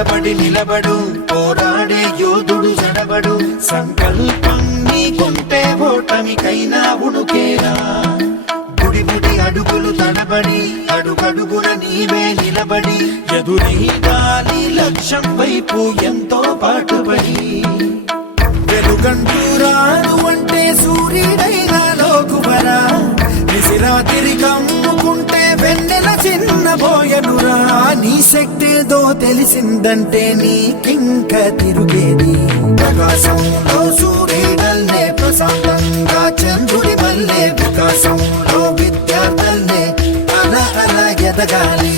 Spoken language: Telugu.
తలబడి నిలబడు, పోరాడే యోధుడు జడబడు. సంకల్పం నీకుంటే ఓటమికైనా ఉణుకేలా. బుడి బుడి అడుగులు తడబడి, అడుగడుగున నీవే నిలబడి, ఎదురీదాలి లక్ష్యం వైపు ఎంతో పాటుపడి. వెలుగంటూ రాను అంటే సూర్యుడైనా లోకువరా, నిసిరాతిరి కమ్ముకుంటే వెన్నెల చిన్నబోయనురా. నీ శక్తేదో తెలిసిందంటే నీకింక తిరుగేది. ప్రకాశంలో సూర్యుడల్లే, ప్రశాంతంగా చంద్రుడి మల్లె, వికాసంలో విద్యార్థులే అలా అలా ఎదగాలి.